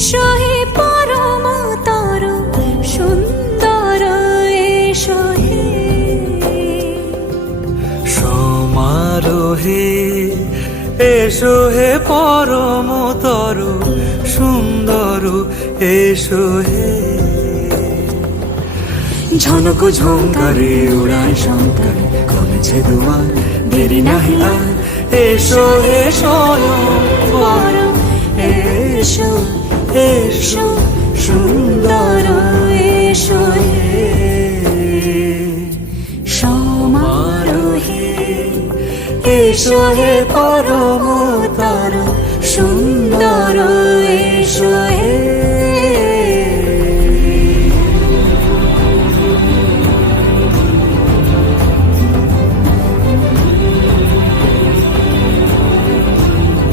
এসো হে পরম তরু সুন্দর, এসো হে সমারোহে, এসো হে পরম তরু সুন্দর, এসো হে ঝনক ঝঙ্কারে উড়ায় শঙ্কর, করেছে দুয়ার দেরি নাহি আর, এসো হে স্বয়ং পরম, এসো এসো সুন্দর, এসো হে সমারোহে, এসো হে পরম